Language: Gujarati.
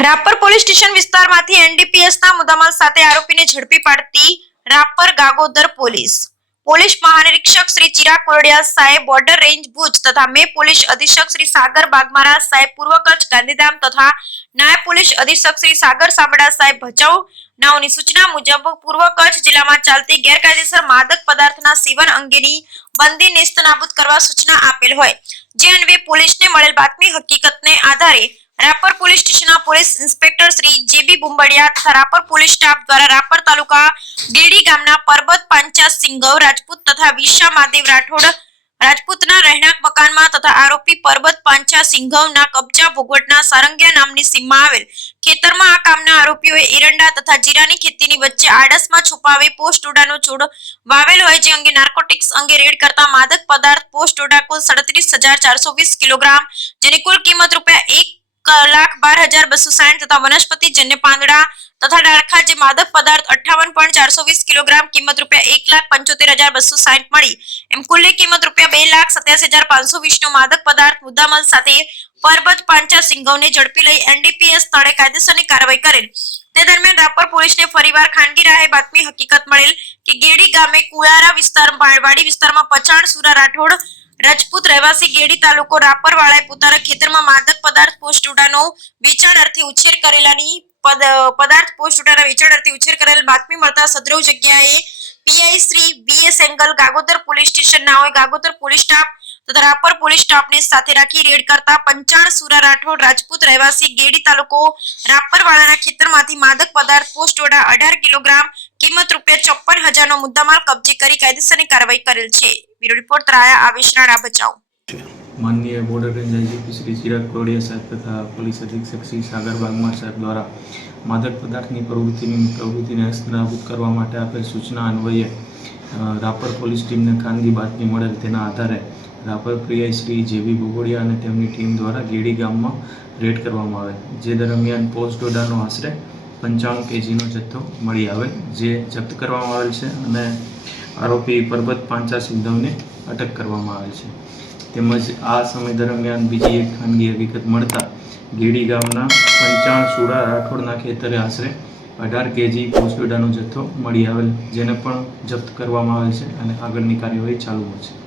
રાપર પોલીસ સ્ટેશન વિસ્તારમાંથી એનડીપીએસના મુદ્દામાલ સાથે આરોપીને ઝડપી પાડતી રાપર ગાગોદર પોલીસ. પોલીસ મહાનિરીક્ષક શ્રી ચિરાગ કોરડિયા સાહેબ બોર્ડર રેન્જ ભુજ તથા મે પોલીસ અધિક્ષક શ્રી સાગર બાગમારા સાહેબ પૂર્વ કચ્છ ગાંધીધામ તથા નાયબ પોલીસ અધિક્ષક શ્રી સાગર સાબડા સાહેબ ભચાઉ નાઓની સૂચના મુજબ પૂર્વ કચ્છ જિલ્લામાં ચાલતી ગેરકાયદેસર માદક પદાર્થના સેવન અંગેની બંદી નેસ્તનાબૂદ કરવા સૂચના આપેલ હોય. જે અન્વે પોલીસને મળેલ બાતમી હકીકતને આધારે રાપર પોલીસ સ્ટેશનના police inspector Shri JB Bumbadiya તથા રાપર પોલીસ સ્ટાફ દ્વારા રાપર તાલુકા ગેડી ગામના પરબત પાંચા સિંગવ રાજપૂત તથા વિશા મહાદેવ રાઠોડ રાજપૂતના રહેણાંક મકાનમાં તથા આરોપી પરબત પાંચા સિંઘવના કબજા ભોગવટના સારંગિયા નામની સીમમાં આવેલ ખેતરમાં આ કામના આરોપીઓએ એરંડા તથા જીરાની ખેતીની વચ્ચે આડસમાં છુપાવી પોસ્ટ ડોડાનો છોડ વાવેલ હોય જે અંગે નાર્કોટિક્સ અંગે રેડ કરતા માદક પદાર્થ પોસ્ટ ડોડા કુલ સડત્રીસ હજાર ચારસો વીસ કિલોગ્રામ, જેની કુલ કિંમત રૂપિયા એક લાખ બાર હજાર બસો સાઠ તથા વનસ્પતિ જન્ય પાંદડા તથા ડાળખા જે માદક પદાર્થ અઠાવન પોઈન્ટ ચારસો વીસ કિલોગ્રામ કિંમત રૂપિયા એક લાખ પંચોતેર હજાર બસો સાઠ મળી. એમ કુલ્લે કિંમત રૂપિયા બે લાખ સત્યાસી હજાર પાંચસો વીસ નો માદક પદાર્થ મુદ્દામાલ સાથે પરબત પાંચા સિંઘવને ઝડપી લઈ એનડીપીએસ સ્થળે કાયદેસરની કાર્યવાહી કરેલ. તે દરમિયાન રાપર પોલીસને ફરીવાર ખાનગી રાહે બાતમી હકીકત મળેલ કે ગેડી ગામે કુળારા વિસ્તાર વાડી વિસ્તારમાં પચાણ સુરા રાઠોડ રાજપૂત રહેવાસી ગેડી તાલુકો રાપરવાળાએ પોતાના ખેતરમાં માદક પદાર્થ પોસ્ટુડાનો વેચાણ અર્થે ઉછેર કરેલાની પદ- પદાર્થ પોસ્ટુડાના વેચાણ અર્થે ઉછેર કરેલ બાતમી મળતા સદરવ જગ્યાએ PI Shri B S Angal Gagodar police station ના હોય. ગાગોદર પોલીસ સ્ટાફ તથા રાપર પોલીસ સ્ટાફને સાથે રાખી રેડ કરતા પંચાણ સુરા રાઠોડ રાજપૂત રહેવાસી ગેડી તાલુકો રાપરવાળાના ખેતરમાંથી માદક પદાર્થ પોસ્ટોડા અઢાર કિલોગ્રામ કિંમત રૂપિયા ચોપન હજારનો મુદ્દામાલ કબજે કરી કાયદેસરની કાર્યવાહી કરેલ છે. બ્યુરો રિપોર્ટ રાયા આવેશ રાણા, બચાવ. માનનીય border range IGP Shri Chirag Kodiya સાહેબ તથા પોલીસ અધિક્ષક શ્રી સાગર બાગમાર સાહેબ દ્વારા માદક પદાર્થની પ્રવૃત્તિની પ્રવૃત્તિને હસ્તનાબૂદ કરવા માટે આપેલ સૂચના અન્વયે રાપર પોલીસ ટીમને ખાનગી બાતમી મળેલ. તેના આધારે રાપર પીઆઈ શ્રી જેવી ભોગોડિયા અને તેમની ટીમ દ્વારા ગેડી ગામમાં રેડ કરવામાં આવેલ. જે દરમિયાન પોસ્ટ ડોડાનો આશરે પંચાણું કેજીનો જથ્થો મળી આવે, જે જપ્ત કરવામાં આવેલ છે અને આરોપી પરબત પાંચા સિંધવને અટક કરવામાં આવેલ છે. તેમજ આ સમય દરમિયાન બીજી એક ખાનગી હકીકત મળતા ગીડી ગામના પંચાણ સુડા રાઠોડના ખેતરે આશરે અઢાર કેજી પોસ્ટોડાનો જથ્થો મળી આવેલ, જેને પણ જપ્ત કરવામાં આવેલ છે અને આગળની કાર્યવાહી ચાલુ છે.